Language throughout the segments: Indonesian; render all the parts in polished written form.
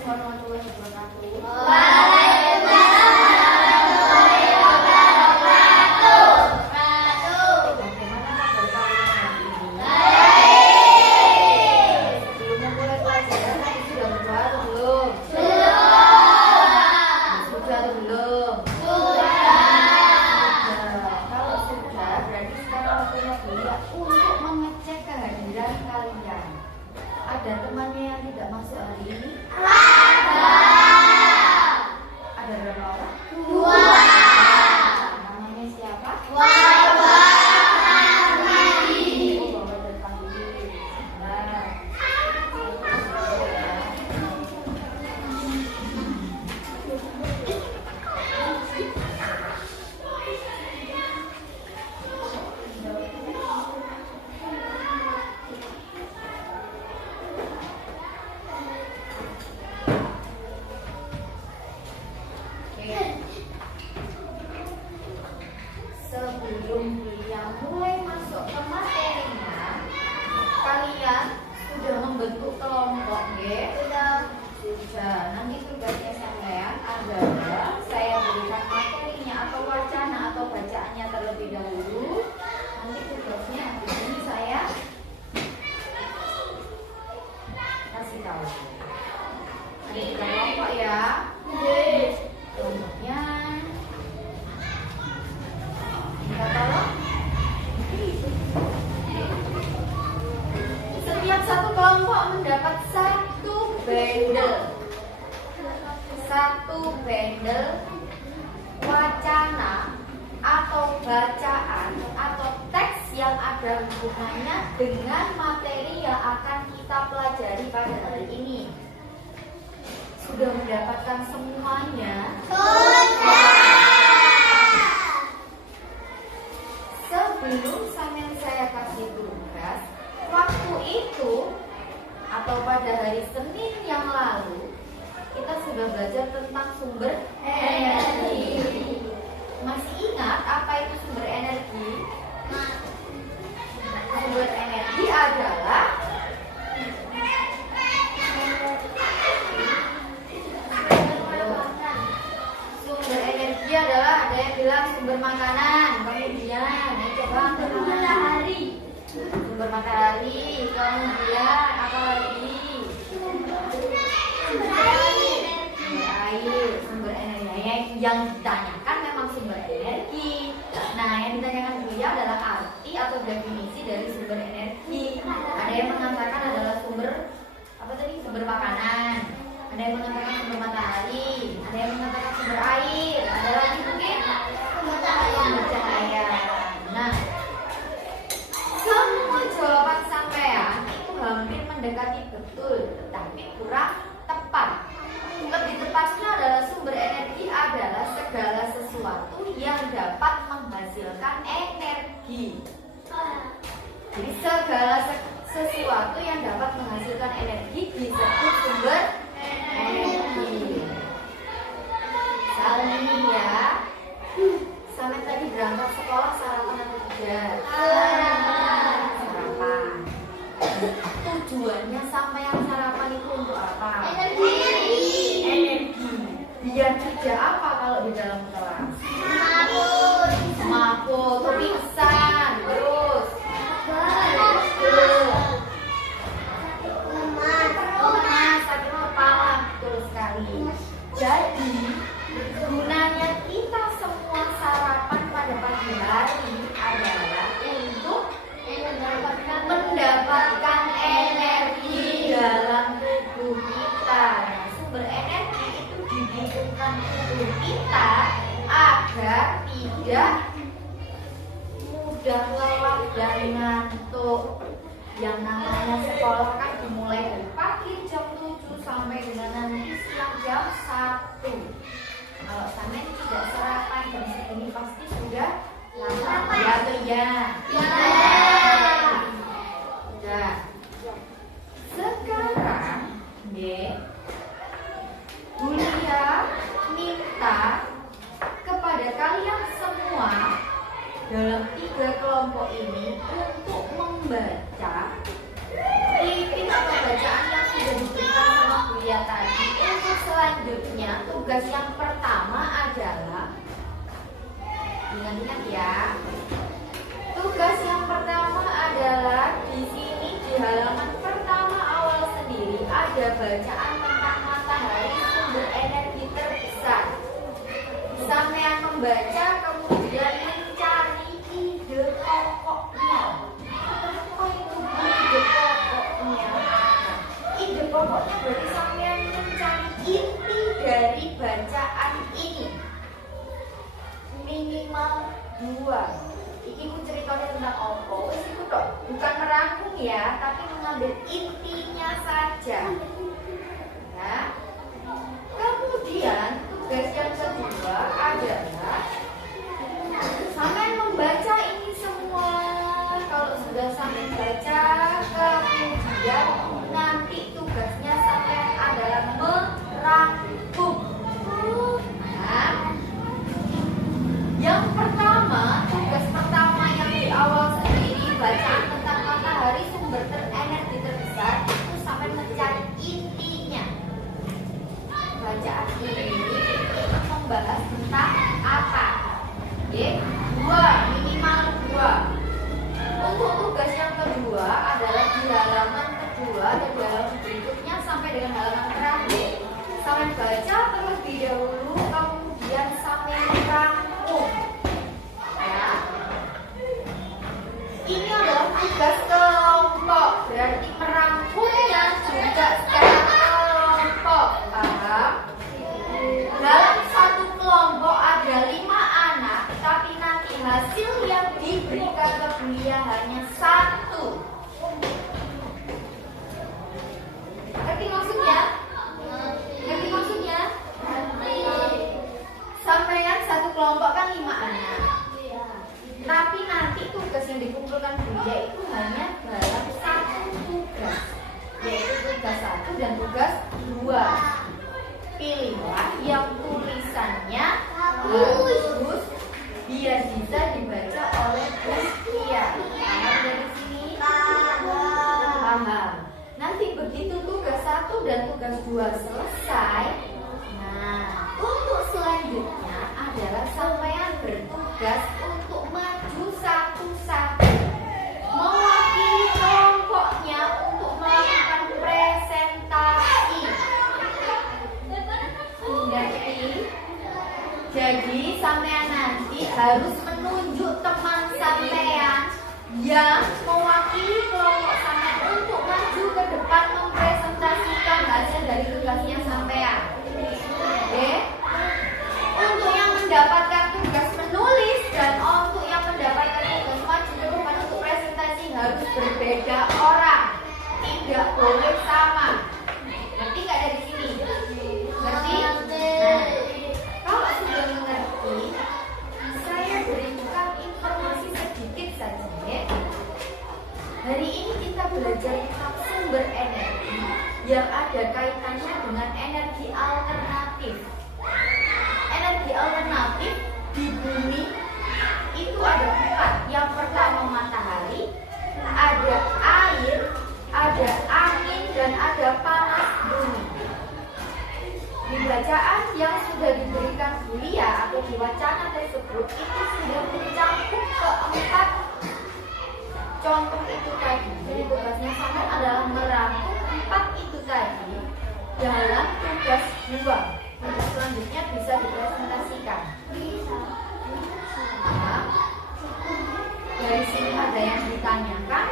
Assalamualaikum warahmatullahi wabarakatuh. Bagaimana kabar kalian hari ini? Sebelum memulai pelajaran, tadi sudah berdoa atau belum? Sudah atau belum? Kalau sudah, berarti sekarang waktunya Buya untuk mengecek kehadiran kalian. Ada temannya yang tidak masuk hari ini? Ada berapa orang? Namanya siapa? Oh, Bawa depan dulu. Nah. Sebelum Buya mulai masuk ke materinya, kalian sudah membentuk kelompok, nggih? Sudah. Nanti tugasnya sampean adalah saya berikan materinya atau wacana atau bacaannya terlebih dahulu. Nanti tugasnya habis ini saya kasih tahu. Ada 3 kelompok ya. Kelompoknya setiap satu kelompok mendapat satu bundle wacana atau bacaan atau teks yang ada hubungannya dengan materi yang akan kita pelajari pada hari ini. Sudah mendapatkan semuanya? Sebelum saya kasih tugas, waktu itu atau pada hari Senin yang lalu kita sudah belajar tentang sumber energi. Masih ingat apa itu sumber energi? Sumber energi adalah ada yang bilang sumber makanan, kemudian sumber matahari, kemudian apa lagi? Sumber air, sumber energi. Yang ditanyakan memang sumber energi. Nah, yang ditanyakan Buya adalah arti atau definisi dari sumber energi. Ada yang mengatakan adalah sumber apa tadi? Sumber makanan. Ada yang mengatakan sumber matahari, ada yang mengatakan sumber air, ada lagi mungkin sumber cahaya. Nah, semua jawaban sampean itu hampir mendekati betul, tetapi kurang tepat. Lebih tepatnya adalah sumber energi adalah segala sesuatu yang dapat menghasilkan energi. Jadi segala sesuatu yang dapat menghasilkan energi disebut sumber energi. Saat ini ya, sampai tadi berangkat sekolah sarapan atau tidak? Sarapan. Tujuannya sampai yang sarapan itu untuk apa? Energi. Biar kerja apa kalau di dalam kelas? Mabuk, pingsan, terus sakit kepala, betul sekali. Jadi gunanya kita semua sarapan pada pagi hari adalah untuk mendapatkan energi dalam tubuh kita. Nah, sumber energi itu dibutuhkan tubuh kita agar tidak mudah lelah dan ngantuk. Yang namanya sekolah kan dimulai dari pagi jam 7 sampai dengan nanti siang jam 1. Kalau sampai tidak sarapan jam segini pasti sudah lapar ya atau ya? Udah. Sekarang Buya minta kepada kalian semua dalam 3 kelompok ini untuk membaca kritik atau bacaan yang sudah diberikan sama Buya tadi tugas yang pertama adalah, ingat-ingat ya. Tugas yang pertama adalah di sini di halaman pertama awal sendiri ada bacaan tentang matahari sumber energi terbesar. Sampean membaca kemudian mencari ide pokoknya. Apa itu ide pokoknya? Ide pokoknya berarti sampean mencari inti dari bacaan ini. Minimal 2. Iki ku ceritanya tentang opo, wis iku tok. Bukan merangkum ya, tapi mengambil intinya saja. Ya. Kemudian tugas yang kedua adalah sampai membaca ini semua. Kalau sudah sampai baca, kemudian nanti tugasnya sampai adalah merangkum. Nah, yang pertama, tugas pertama yang di awal sendiri bacaan tentang matahari sumber energi terbesar itu sampai mencari intinya. Bacaan ini membahas tentang apa? Oke, 2, minimal 2. Untuk tugas yang kedua adalah di halaman kedua dan di halaman berikutnya sampai dengan halaman terakhir. Sampai baca terlebih dahulu, kemudian sampai rangkum. Ya. Ini adalah tugas kelompok, berarti merangkumnya juga secara kelompok. Paham? Dalam satu kelompok ada 5 anak, tapi nanti hasil yang diberikan ke beliau hanya 1. Ngerti maksudnya? Ngerti maksudnya? Sampaikan satu kelompok kan 5 anak. Tapi nanti tugas yang dikumpulkan beliau itu hanya dalam 1 tugas, yaitu tugas 1 dan tugas 2. Pilihlah yang tulisannya bagus biar bisa dibaca oleh Kustia. Paham dari sini? Paham. Nanti begitu tugas 1 dan tugas 2 selesai, nah untuk selanjutnya adalah sampean bertugas untuk maju satu-satu mewakili kelompoknya untuk melakukan presentasi. Jadi sampean nanti harus menunjuk teman sampean yang mewakili kelompok sampean untuk maju ke depan mempresentasikan hasil dari tugasnya sampean. Oke? Untuk yang mendapatkan tugas menulis dan untuk yang mendapatkan tugas maju ke depan untuk presentasi harus berbeda orang, tidak boleh sama. Ngerti nggak dari sini? Ngerti? Nah, kalau sudah mengerti, saya berikan informasi sedikit saja. Hari ini kita belajar tentang sumber energi yang ada kaitannya dengan energi alternatif. Energi alternatif di bumi itu ada 4. Yang pertama matahari, ada air, ada angin, dan ada panas bumi. Di bacaan yang sudah diberikan kuliah atau di wacana tersebut itu sudah mencakup ke-4 contoh itu tadi. Jadi tugasnya sama adalah merangkum 4 itu tadi dalam tugas 2. Untuk selanjutnya bisa dipresentasikan. Nah, dari sini ada yang ditanyakan?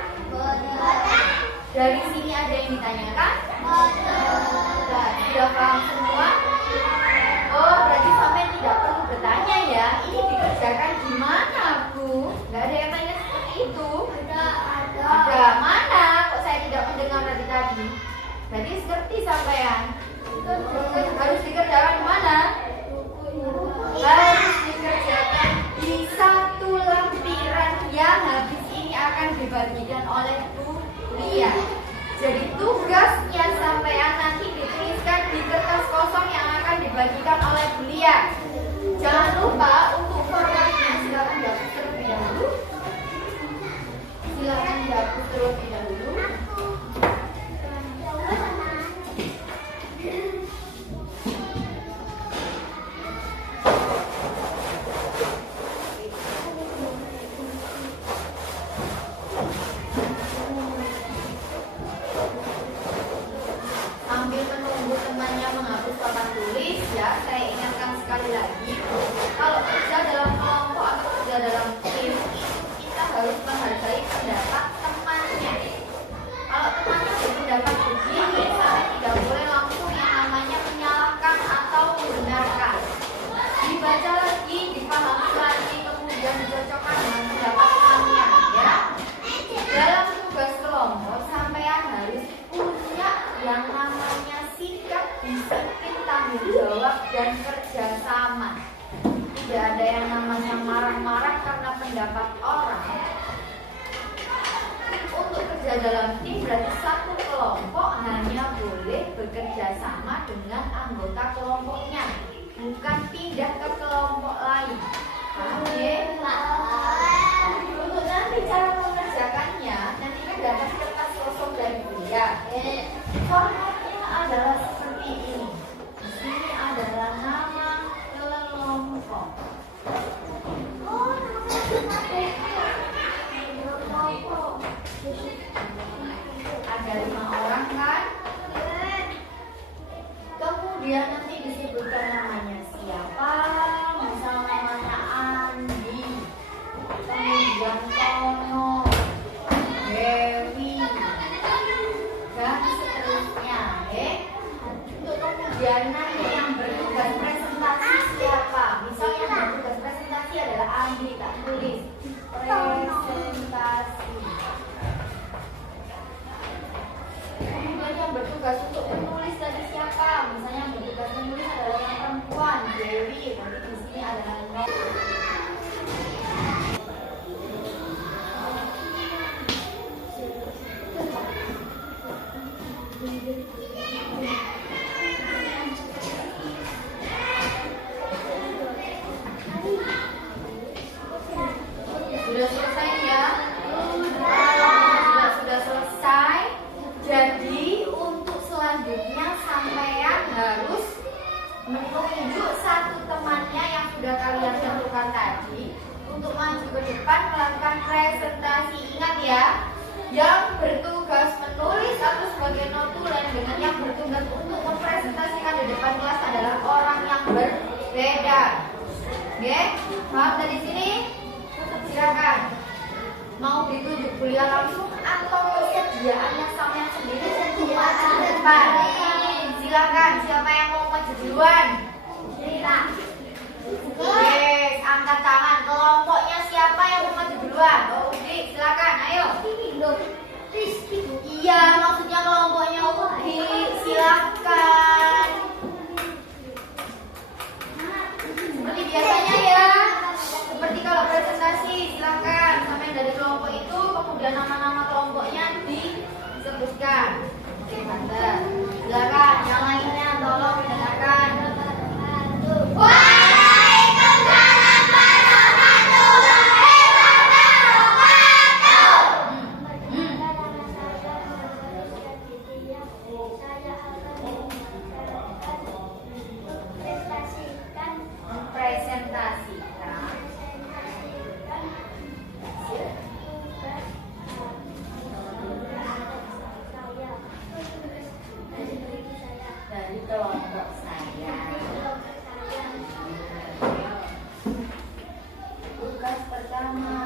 Dari sini ada yang ditanyakan? Nah, sudah paham semua? Oh, berarti sampai tidak perlu bertanya ya. Ini dikerjakan gimana, Bu? Nggak ada yang tanya seperti itu. Ada. Mana? Kok saya tidak mendengar tadi? Berarti seperti sampean. Harus dikerjakan di mana? Harus dikerjakan di satu lempiran yang habis ini akan dibagikan oleh Bu Lia. Jadi tugasnya sampean nanti dituliskan di kertas kosong yang akan dibagikan oleh Bu Lia. Jangan lupa untuk formatnya silakan dihapus terlebih dahulu. Silakan dihapus terlebih dahulu. teman-temannya menghapus papan tulis, ya saya ingatkan sekali lagi, kalau kerja dalam kelompok atau kerja dalam tim itu kita harus menghargai pendapat temannya. Kalau temannya berpendapat begini, saya tidak boleh langsung yang namanya menyalahkan atau membenarkan. Dibaca lagi, dipahami lagi, kemudian dicocokkan dengan pendapat temannya, ya. Dalam tugas kelompok, sampean harus punya yang namanya sikap disiplin, tanggung jawab, dan kerjasama. Tidak ada yang namanya marah-marah karena pendapat orang. Untuk kerja dalam tim berarti satu kelompok hanya boleh bekerja sama dengan anggota kelompoknya, bukan pindah ke kelompok lain. Paham ya? Untuk nanti cara mengerjakannya, nanti kan dapat kertas kosong dari beliau. Formatnya adalah seperti ini. Di sini adalah nama kelompok. Ada 5 orang kan? Kemudian nanti disebutkan namanya siapa, misal namanya Andi, kemudian Tono, Dewi, dan seterusnya. Untuk kemudian nanti yang bertugas presentasi siapa? Misal yang bertugas presentasi adalah Andi, tak tulis presentasi. Kemudian yang bertugas untuk menulis tadi siapa? Misalnya yang bertugas menulis adalah yang perempuan, Dewi. Nanti di sini adalah sudah selesai ya? Sudah selesai. Jadi untuk selanjutnya sampean harus menunjuk satu temannya yang sudah kalian tentukan tadi untuk maju ke depan melakukan presentasi. Ingat ya, yang bertugas menulis atau sebagai notulen dengan yang bertugas untuk mempresentasikan di depan kelas adalah orang yang berbeda. Oke, paham dari sini? Silakan. Mau ditunjuk beliau langsung atau kesediaannya sampean sendiri untuk maju ke depan? Silakan, siapa yang mau maju duluan? Yes, angkat tangan. Kelompoknya siapa yang mau maju duluan? Oh, Udi, silakan, ayo. Iya, maksudnya kelompoknya Udi, silakan. Seperti biasanya ya. Seperti kalau presentasi, silakan sampai dari kelompok itu, kemudian nama-nama kelompoknya disebutkan. Oke, tante. Silakan, yang lainnya tolong didengarkan. Waalaikumsalam warahmatullahi wabarakatuh. Mempresentasikan dari kelompok saya. Tugas pertama.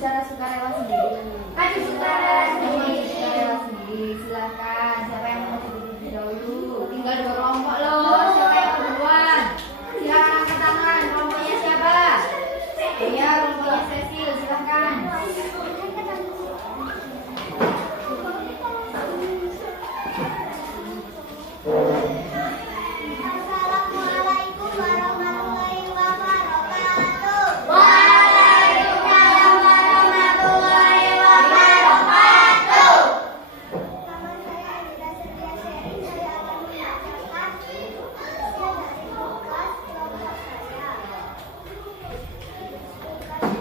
secara sukarela sendiri? Maju sukarela sendiri. Silakan. Siapa yang mau berdiri dahulu? Tinggal 2 kelompok loh. Siapa yang duluan? Silakan angkat tangan. Kelompoknya siapa? Ya, kelompoknya Cecil. Silakan. Assalamualaikum warahmatullahi wabarakatuh. Waalaikumsalam warahmatullahi wabarakatuh. Nama saya Adila Setia Sherin. Saya akan membacakan hasil dari tugas kelompok saya. Tugas itu semua benda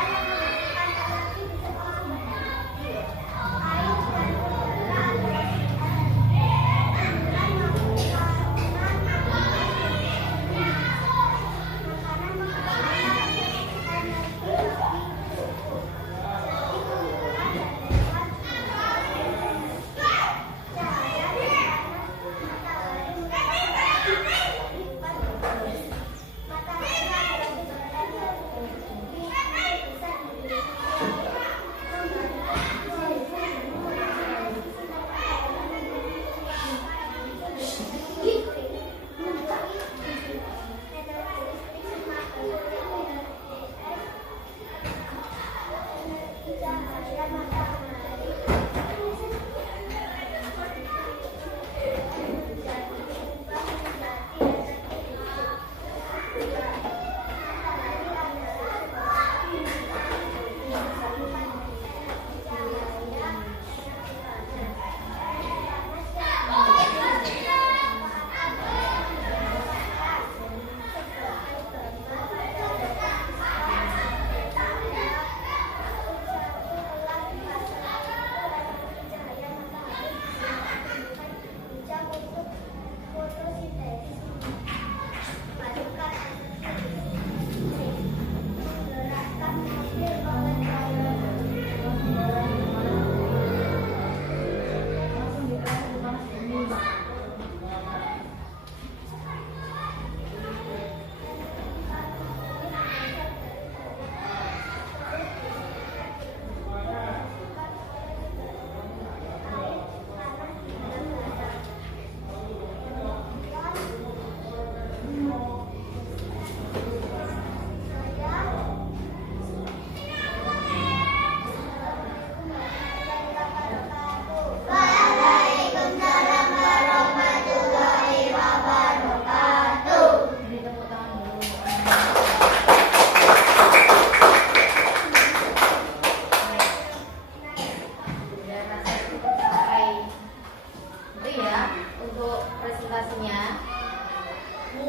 yang menghasilkan energi bisa menghasilkan energi.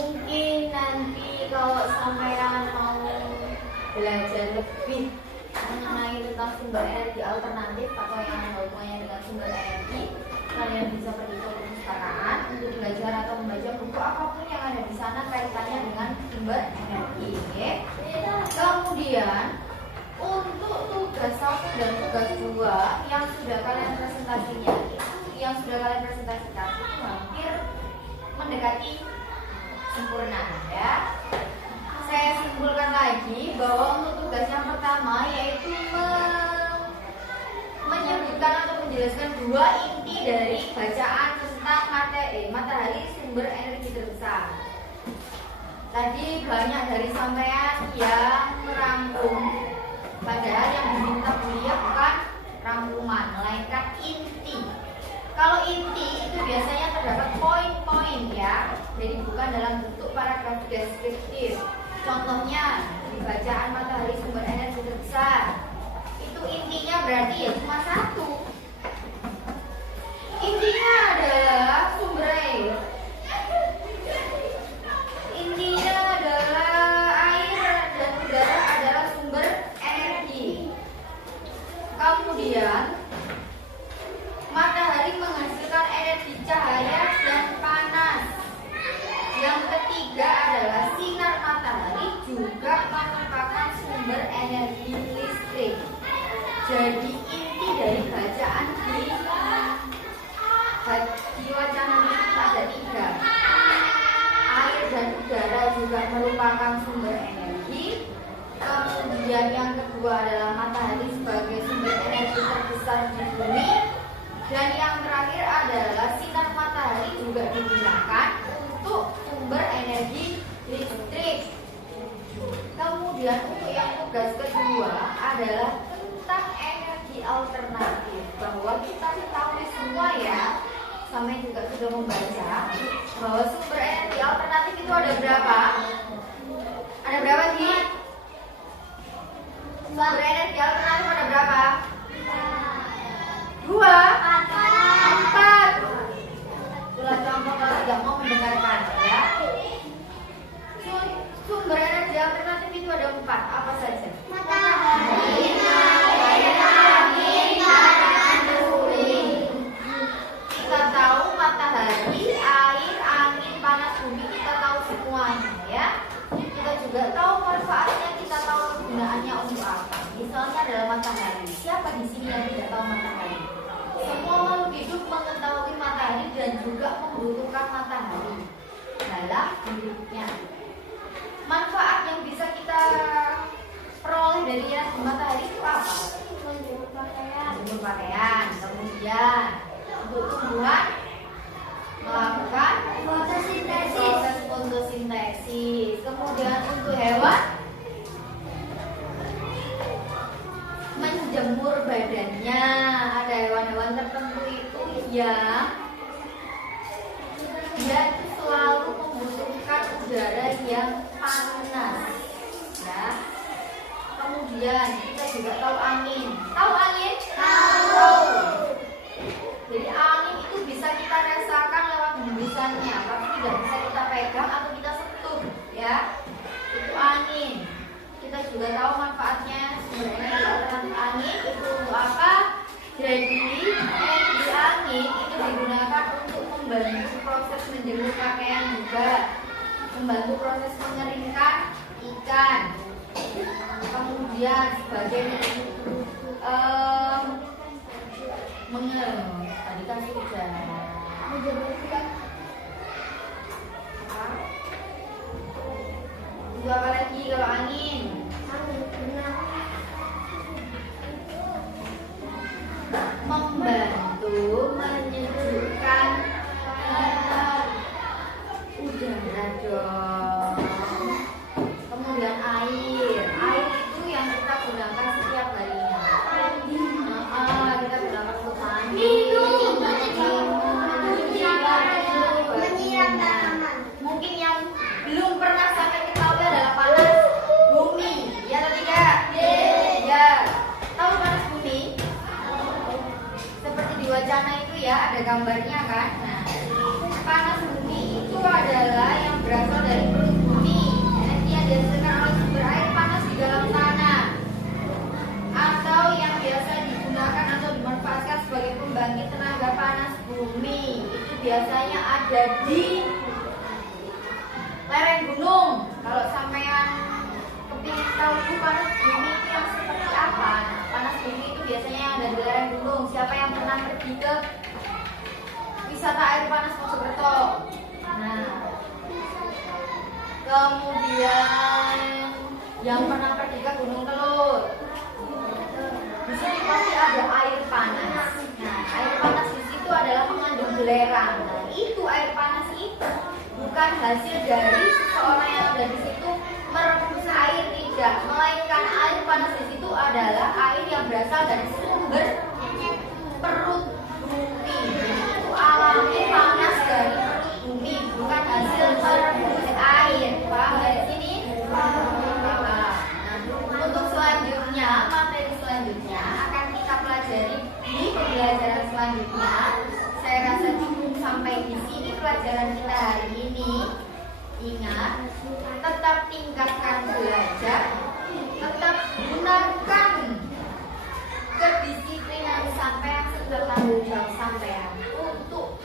Air dan udara adalah belajar lebih mengenai tentang sumber energi alternatif atau yang ada hubungannya dengan sumber energi, kalian bisa pergi ke perpustakaan untuk belajar atau membaca buku apapun yang ada di sana kaitannya dengan sumber energi. Okay? Kemudian untuk tugas 1 dan tugas 2 yang sudah kalian presentasikan itu hampir mendekati sempurna ya. Saya simpulkan lagi bahwa untuk tugas yang pertama yaitu menyebutkan atau menjelaskan 2 inti dari bacaan tentang matahari sumber energi terbesar. Tadi banyak dari sampean yang merangkum, padahal yang diminta kuliah bukan rangkuman, melainkan inti. Kalau inti itu biasanya terdapat poin-poin ya, jadi bukan dalam bentuk paragraf deskriptif. Contohnya di bacaan matahari sumber energi terbesar, itu intinya berarti ya cuma 1. Intinya adalah sumber air. Intinya adalah air dan udara adalah sumber energi. Kemudian matahari menghasilkan energi cahaya dan panas. Yang ketiga adalah sinar matahari juga merupakan sumber energi listrik. Jadi inti dari bacaan di wacana ini ada 3. Air dan udara juga merupakan sumber energi. Kemudian yang kedua adalah matahari sebagai sumber energi terbesar di bumi. Dan yang terakhir adalah sinar matahari juga digunakan untuk sumber energi listrik. Kemudian untuk yang tugas kedua adalah tentang energi alternatif, bahwa kita ketahui semua ya, sampai juga sudah membaca bahwa sumber energi alternatif itu ada berapa? Ada berapa sih? Sumber energi alternatif ada berapa? 2, 4. Itulah contoh kalau tidak mau mendengarkan ya. Sumber energi alternatif itu ada 4. Apa saja? Matahari, air, angin, dan bumi. Kita tahu matahari, air, angin, panas, bumi, kita tahu semuanya ya. Kita juga tahu manfaatnya, kita tahu gunaannya untuk apa. Misalnya adalah matahari. Siapa di sini yang tidak tahu matahari? Semua makhluk hidup mengetahui matahari dan juga membutuhkan matahari dalam hidupnya. Manfaat yang bisa kita peroleh dari energi matahari itu apa? Menjemur pakaian. Menjemur pakaian. Kemudian untuk tumbuhan melakukan proses fotosintesis. Kemudian untuk hewan menjemur badannya. Ada hewan-hewan tertentu itu yang dia itu selalu membutuhkan udara yang panas ya. Kemudian kita juga tahu angin. Tahu angin? Tahu. Jadi angin itu bisa kita rasakan lewat hembusannya, tapi tidak bisa kita pegang atau kita sentuh ya. Itu angin. Kita juga tahu manfaatnya sumber energi alternatif angin itu untuk apa? Jadi energi angin itu digunakan untuk membantu proses menjemur pakaian juga, membantu proses mengeringkan ikan. Kemudian sebagai tadi kan sudah itu apa lagi kalau angin? Membantu menyejukkan udara dong. Kemudian air itu yang kita gunakan setiap harinya. Kita gunakan untuk mandi, Menyiram tanaman. mungkin yang belum pernah sampai ketahui adalah panas bumi. Ya atau tidak? Ya. Tahu panas bumi? Seperti di wacana itu ya, ada gambarnya kan? Nah, panas bumi itu adalah yang berasal dari perut bumi. Energi yang dihasilkan oleh sumber air panas di dalam tanah, atau yang biasa digunakan atau dimanfaatkan sebagai pembangkit tenaga panas bumi. Itu biasanya ada di lereng gunung. Kalau sampean kepingin tahu panas bumi itu yang seperti apa? Nah, panas bumi itu biasanya yang ada di lereng gunung. Siapa yang pernah pergi ke wisata air panas Mojokerto? Nah, kemudian yang pernah pergi ke Gunung Kelur, di sini pasti ada air panas. Nah, air panas di situ adalah mengandung belerang. Nah, itu air panas itu bukan hasil dari seseorang yang ada di situ merebus air, tidak, melainkan air panas di situ adalah air yang berasal dari sumber perut bumi. Itu alami panas dari perut bumi, bukan hasil merebus air. Paham dari sini? Nah, untuk selanjutnya, materi selanjutnya akan kita pelajari di pembelajaran selanjutnya. Saya rasa cukup sampai di sini pelajaran kita hari ini. Ingat, tetap tingkatkan belajar, tetap gunakan kedisiplinan sampean serta tanggung jawab sampean untuk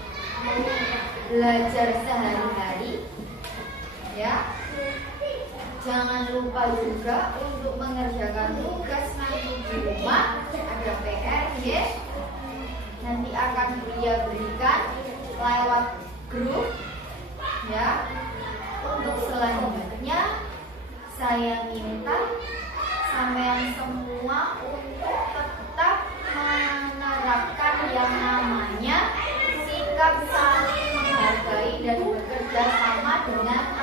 belajar sehari-hari. Ya, jangan lupa juga untuk mengerjakan tugas nanti di rumah. Ada PR ya, nanti akan Bulia berikan lewat grup ya. Untuk selanjutnya saya minta sampean semua semua untuk tetap menerapkan yang namanya sikap saling menghargai dan bekerja sama dengan